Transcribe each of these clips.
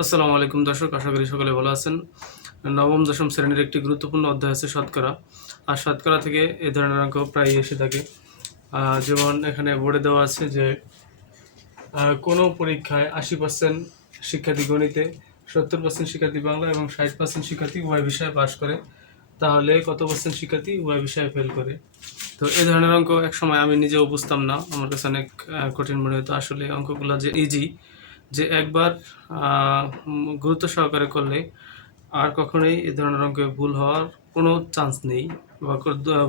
আসসালামু আলাইকুম দর্শক, আশা করি সকলে ভালো আছেন। নবম দশম শ্রেণীর একটি গুরুত্বপূর্ণ অধ্যায় আছে শতকরা। আর শতকরা থেকে এই ধরনের অঙ্ক প্রায় এসে থাকে। যেমন এখানে বোর্ডে দেওয়া আছে যে কোনো পরীক্ষায় 80% শিক্ষার্থী গণিতে, 70% শিক্ষার্থী বাংলা এবং 60% শিক্ষার্থী উভয় বিষয়ে পাশ করে, তাহলে কত পার্সেন্ট শিক্ষার্থী উভয় বিষয়ে ফেল করে। তো এই ধরনের অঙ্ক এক সময় আমি নিজেও বুঝতাম না, আমার কাছে অনেক কঠিন মনে হতো। আসলে অঙ্কগুলো যে ইজি, যে একবার গুরুত্ব সহকারে করলে আর কখনোই এই ধরনের অঙ্কে ভুল হওয়ার কোনো চান্স নেই বা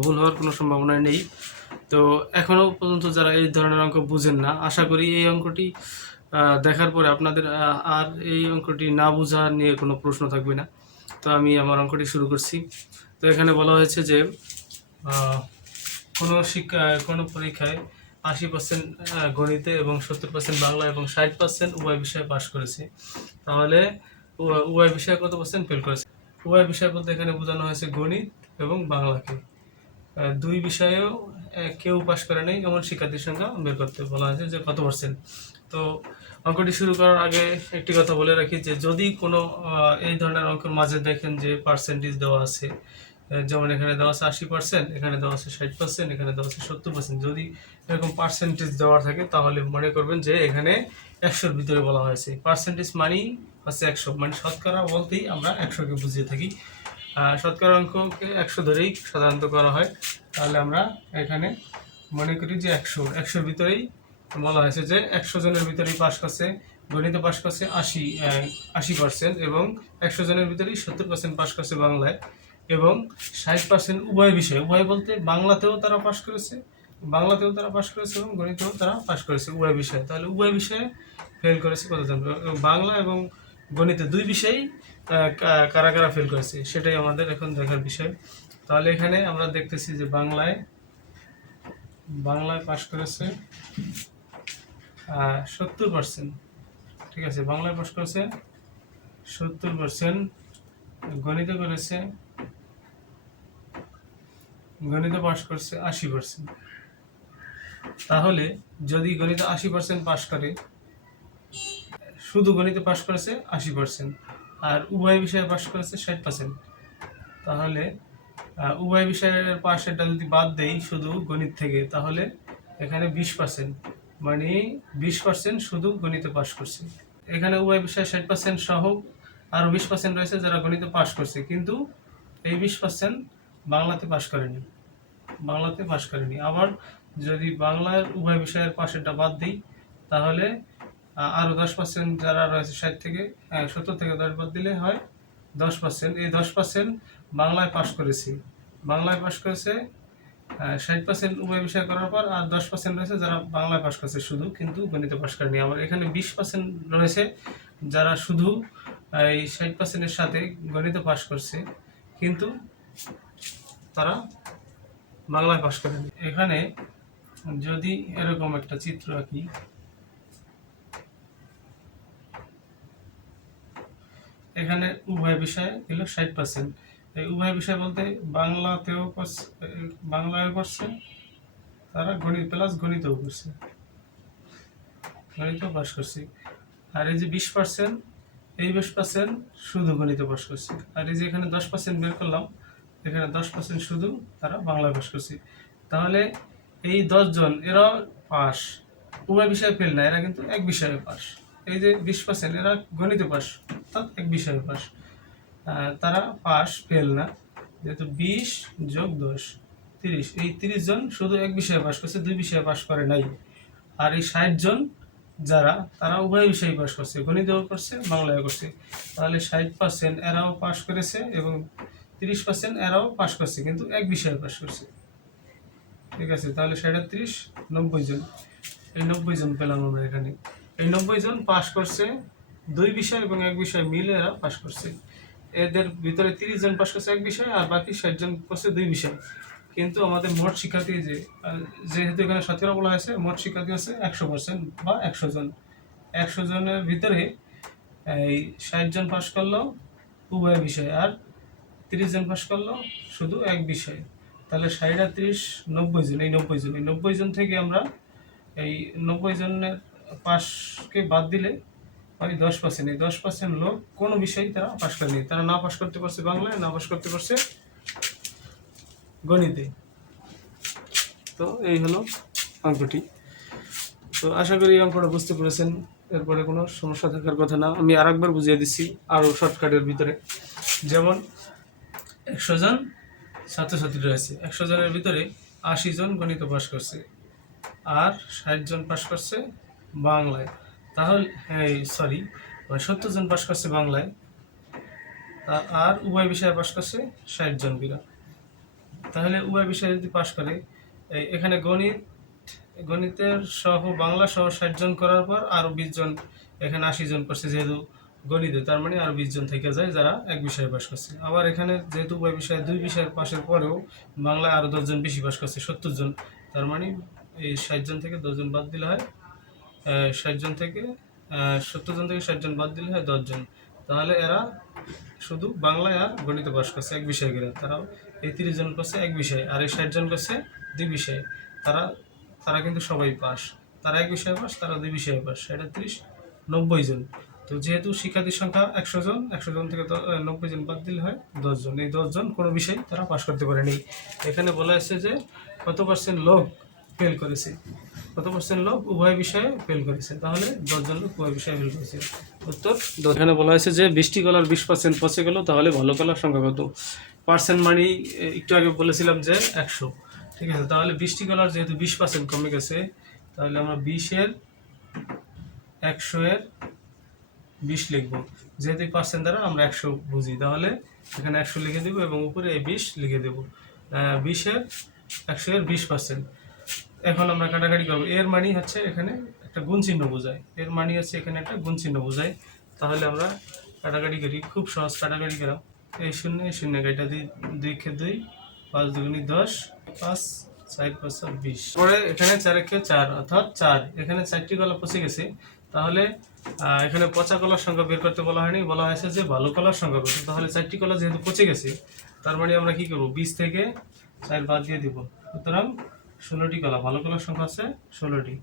ভুল হওয়ার কোনো সম্ভাবনা নেই। তো এখনও পর্যন্ত যারা এই ধরনের অঙ্ক বুঝেন না, আশা করি এই অঙ্কটি দেখার পরে আপনাদের আর এই অঙ্কটি না বোঝা নিয়ে কোনো প্রশ্ন থাকবে না। তো আমি আমার অঙ্কটি শুরু করছি। তো এখানে বলা হয়েছে যে কোনো পরীক্ষায় 80% গণিতে এবং 70% বাংলা এবং 60% উভয় বিষয়ে পাশ করেছে, তাহলে উভয় বিষয়ে কত পার্সেন্ট ফেল করেছে। উভয় বিষয় বলতে এখানে বোঝানো হয়েছে গণিত এবং বাংলাকে। দুই বিষয়েও কেউ পাশ করে নেই এমন শিক্ষার্থীর সংখ্যা বের করতে বলা হয়েছে যে কত পার্সেন্ট। তো অঙ্কটি শুরু করার আগে একটি কথা বলে রাখি যে যদি কোনো এই ধরনের অঙ্কের মাঝে দেখেন যে পার্সেন্টেজ দেওয়া আছে, যেমন এখানে দেওয়া আছে 80%, এখানে দেওয়া আছে 60%, এখানে দেওয়া আছে 70%, যদি এরকম পার্সেন্টেজ দেওয়া থাকে তাহলে মনে করবেন যে এখানে 100-র ভিতরে বলা হয়েছে। পার্সেন্টেজ মানেই হচ্ছে 100, মানে শতকরা বলতেই আমরা 100কে বুঝিয়ে থাকি। শতকরা অঙ্ককে 100 ধরেই সাধারণত করা হয়। তাহলে আমরা এখানে মনে করি যে 100-র ভিতরেই বলা হয়েছে যে 100 জনের ভিতরেই পাশ করছে, গণিতে পাশ করছে 80% এবং 100 জনের ভিতরেই 70% পাশ করছে বাংলায় এবং 60% উভয় বিষয়ে। উভয় বলতে বাংলাতেও তারা পাশ করেছে, এবং গণিতেও তারা পাশ করেছে উভয় বিষয়ে। তাহলে উভয় বিষয়ে ফেল করেছে কতজন? বাংলা এবং গণিতে দুই বিষয়েই কারা কারা ফেল করেছে সেটাই আমাদের এখন দেখার বিষয়। তাহলে এখানে আমরা দেখতেছি যে বাংলায় পাশ করেছে 70%, ঠিক আছে, বাংলায় পাশ করেছে 70%, গণিতে পাশ করছে 80%। তাহলে যদি গণিতে 80% পাশ করে, শুধু গণিতে পাশ করেছে 80% আর উভয় বিষয়ে পাশ করেছে 60%, তাহলে উভয় বিষয়ের পাশেরটা যদি বাদ দেই শুধু গণিত থেকে, তাহলে এখানে 20%, মানে 20% শুধু গণিতে পাশ করছে। এখানে উভয় বিষয়ে 60% সহ আরও 20% রয়েছে যারা গণিতে পাশ করছে, কিন্তু এই 20% বাংলাতে পাশ করেনি। আবার যদি বাংলার উভয় বিষয়ের পাশেরটা বাদ দিই, তাহলে আরও 10% যারা রয়েছে 70 থেকে 10 বাদ দিলে হয় 10%। এই 10% বাংলায় পাশ করেছে 60% উভয় বিষয় করার পর, আর 10% রয়েছে যারা বাংলায় পাশ করেছে শুধু, কিন্তু গণিতে পাশ করেনি। আবার এখানে 20% রয়েছে যারা শুধু এই 60%-এর সাথে গণিতে পাশ করছে, কিন্তু তারা বাংলায় পাশ করেনি। এখানে যদি এরকম একটা চিত্র আঁকি, এখানে উভয় বিষয়ে দিল 60%। এই উভয় বিষয় বলতে বাংলায় করছে তারা, গণিত প্লাস গণিতেও করছে, গণিতেও পাশ করছে। আর এই যে 20%, এই 20% শুধু গণিতে পাশ করছে। আর এই যে এখানে 10% বের করলাম, এখানে 10% শুধু তারা বাংলায় পাশ করছে। তাহলে এই 10 জন এরা পাস, উভয় বিষয়ে ফেল না, এরা কিন্তু এক বিষয়ে পাস। এই যে 20% এরা গণিতে পাস, অর্থাৎ এক বিষয়ে পাস, তারা পাস ফেল না, যেহেতু 20 যোগ 10 30, এই 30 জন শুধু এক বিষয়ে পাস করছে, দুই বিষয়ে পাস করে নাই। আর এই 60 জন যারা, তারা উভয় বিষয়ে পাস করছে, গণিতেও করছে বাংলায় করছে। তাহলে 60% এরাও পাস করেছে এবং 30% এরাও পাস করছে, কিন্তু এক বিষয়ে পাস করছে, ঠিক আছে। তাহলে 37, 90 জন, এই 90 জন পেলাম আমরা এখানে। এই 90 জন পাস করছে দুই বিষয় এবং এক বিষয় মিলে এরা পাস করছে। এদের ভিতরে 30 জন পাস করছে এক বিষয় আর বাকি 60 জন করছে দুই বিষয়। কিন্তু আমাদের মোট শিক্ষার্থী যেহেতু এখানে শতকরা বলা হয়েছে, মোট শিক্ষার্থী হচ্ছে 100% বা 100 জন। 100 জনের ভিতরে এই 60 জন পাস করলো উভয় বিষয় আর 30 জন পাস করলো শুধু এক বিষয়। তাহলে 60 আর 30, 90 জন। এই 90 জন থেকে আমরা এই 90 জনের পাসকে বাদ দিলে ওই 10%, এই 10% লোক কোনো বিষয়ে তারা পাশ করেনি। তারা না পাশ করতে পারছে বাংলায়, না পাশ করতে পারছে গণিতে। তো এই হলো অঙ্কটি। তো আশা করি অঙ্কটা বুঝতে পেরেছেন, এরপরে কোনো সমস্যা থাকার কথা না। আমি আরেকবার বুঝিয়ে দিচ্ছি আরও শর্টকাটের ভিতরে। যেমন 100 জন ছাত্রছাত্রী রয়েছে, 100 জনের ভিতরে 80 জন গণিত পাশ করছে আর 60 জন পাশ করছে বাংলায়। তাহলে 70 জন পাশ করছে বাংলায় আর উভয় বিষয়ে পাশ করছে 60 জন কিনা। তাহলে উভয় বিষয়ে যদি পাশ করে, এখানে গণিতের সহ বাংলা সহ 60 জন করার পর আরও 20 জন, এখানে 80 জন করছে যেহেতু গণিতে, তার মানে আরও 20 জন থেকে যায় যারা এক বিষয়ে পাশ করছে। আবার এখানে যেহেতু উভয় বিষয়ে 2 বিষয়ের পাশের পরেও বাংলায় আরও 10 জন বেশি পাশ করছে, 70 জন। তার মানে এই 60 জন থেকে 10 জন বাদ দিলে হয় 60 জন থেকে 70 জন থেকে 60 জন বাদ দিলে হয় 10 জন। তাহলে এরা শুধু বাংলায় আর গণিতে পাশ করছে এক বিষয়ে করে। তারাও এই 30 জন করছে এক বিষয়ে, আর এই 60 জন করছে 2 বিষয়ে। তারা কিন্তু সবাই পাস। তারা এক বিষয়ে পাস, তারা 2 বিষয়ে পাস। এটা 30, 90 জন। তো যেহেতু শিক্ষার্থীর সংখ্যা 100 জন, 100 জন থেকে 90 জন বাদ দিলে হয় 10 জন। এই 10 জন কোনো বিষয়ে তারা পাস করতে পারেনি। এখানে বলা হয়েছে যে কত পার্সেন্ট লোক ফেল করেছে, কত পার্সেন্ট লোক উভয় বিষয়ে ফেল করেছে। তাহলে 10 জন লোক উভয় বিষয়ে ফেল করেছে। উত্তর 10। এখানে বলা হয়েছে যে 20টি কলার 20% পচে গেল, তাহলে ভালো কলার সংখ্যা কত? পার্সেন্ট মানে একটু আগে বলেছিলাম যে 100, ঠিক আছে। তাহলে 20টি কলার যেহেতু 20% কমে গেছে, তাহলে আমরা 20-এর 100-এর 20 লিখবো। যেহেতু পার্সেন্ট দ্বারা আমরা 100 বুঝি, তাহলে এখানে 100 লিখে দেবো এবং উপরে এই 20 লিখে দেবো। 20-এর 100-এর 20%। এখন আমরা কাটাকাটি করবো। এর মানে হচ্ছে এখানে একটা গুণ চিহ্ন বোঝায়, এর মানে হচ্ছে এখানে একটা গুণ চিহ্ন বোঝায়। তাহলে আমরা কাটাকাটি করি, খুব সহজ কাটাকাটি করা। এই শূন্য কেটে দিই, 2 × 2 5 × 2 = 10, 5 4 × 5 = 20। পরে এখানে 4 × 4 অর্থাৎ 4। এখানে 4টি কলা পচে গেছে, তাহলে এখানে পচা কলার সংখ্যা বের করতে বলা হয়নি, বলা হয়েছে যে ভালো কলার সংখ্যা কত। তাহলে 4টি কলা যেহেতু পচে গেছে, তার মানে আমরা কি করবো, 20 থেকে 4 বাদ দিয়ে দিব। সুতরাং 16টি কলা, ভালো কলার সংখ্যা আছে 16টি।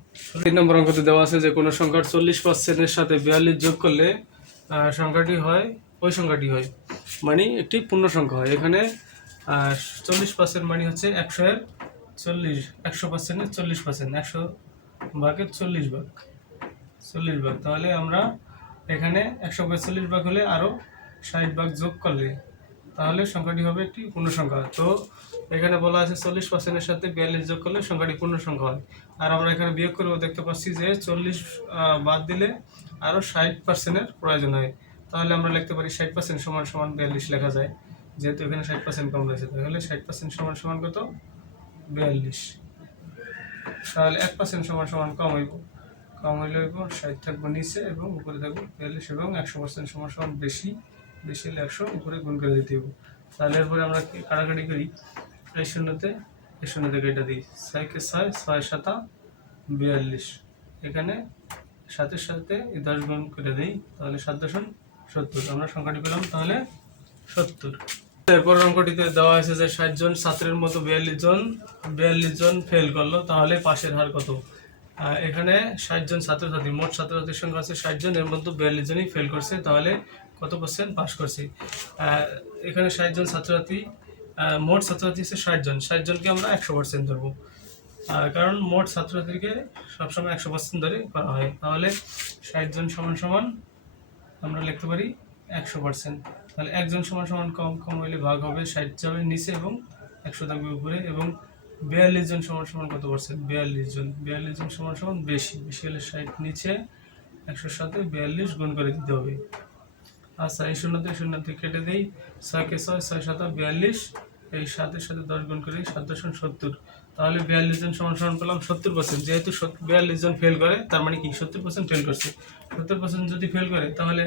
3 নম্বর অঙ্কতে দেওয়া আছে যে কোনো সংখ্যার 40%-এর সাথে 42 যোগ করলে সংখ্যাটি হয়, ওই সংখ্যাটি হয়, মানে একটি পূর্ণ সংখ্যা হয়। এখানে 40% মানে হচ্ছে 100-এর 40, 100%-এর 40%, 100 ভাগের 40 ভাগ, 40 ভাগ। তাহলে আমরা এখানে 100 ভাগের 40 ভাগ হলে আরও 60 ভাগ যোগ করলে তাহলে সংখ্যাটি হবে একটি পূর্ণ সংখ্যা। তো এখানে বলা আছে 40%-এর সাথে 42 যোগ করলে সংখ্যাটি পূর্ণ সংখ্যা হয়। আর আমরা এখানে বিয়োগ করেও দেখতে পাচ্ছি যে 40 বাদ দিলে আরও 60%-এর প্রয়োজন হয়। তাহলে আমরা লিখতে পারি 60% সমান সমান 42 লেখা যায়, যেহেতু এখানে 60% কম রয়েছে। তাহলে 60% সমান সমান কত? 42। তাহলে 1% সমান সমান কম হইব, কম হইলে হইব 60 থাকবো নিচে এবং উপরে থাকবো 42, এবং 100% সমান সমান বেশি, বেশি হলে 100 উপরে গুণ করে দিতে হবে। তাহলে এরপরে আমরা কাটাকাটি করি, এই শূন্যতে কেটে দিই, 6 কে 6, 6 × 7 = 42। এখানে 7-এর সাথে 10 গুণ করে দিই, তাহলে 7 × 70। আমরা সংখ্যাটি পেলাম তাহলে 70। এরপর অঙ্কটিতে দেওয়া আছে যে 60 জন ছাত্রের মতো 42 জন ফেল করলো, তাহলে পাশের হার কত? এখানে 60 জন ছাত্রছাত্রী, মোট ছাত্রছাত্রীর সংখ্যা আছে 60 জন, এর মধ্যে 42 জনই ফেল করছে, তাহলে কত পার্সেন্ট পাস করছে? এখানে 60 জন ছাত্রছাত্রী, মোট ছাত্রছাত্রী আছে 60 জন, 60 জনকে আমরা 100% ধরবো, কারণ মোট ছাত্রছাত্রীকে সবসময় 100% ধরে করা হয়। তাহলে 60 জন সমান সমান আমরা লিখতে পারি 100%। তাহলে একজন সমান সমান কম হইলে ভাগ হবে, 60 যাবে নিচে এবং 100 থাকবে উপরে, এবং 42 জন সমান সমান কত পার্সেন্ট? 42 জন সমান সমান বেশি হলে 60 নিচে, 100-এর সাথে 42 গুণ করে দিতে হবে। আচ্ছা, এই শূন্যতে কেটে দিই, 6 কে 6, 6 × 7 = 42, এই 7-এর সাথে 10 গুণ করি, 7 × 70। তাহলে 42 জন সমান সমান পেলাম 70%। যেহেতু 42 জন ফেল করে, তার মানে কি 70% ফেল করছে। 70% যদি ফেল করে, তাহলে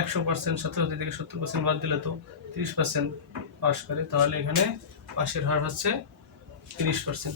100% ছাত্রছাত্রী থেকে 70% বাদ দিলে তো 30% পাস করে। তাহলে এখানে পাশের হার হচ্ছে 30%।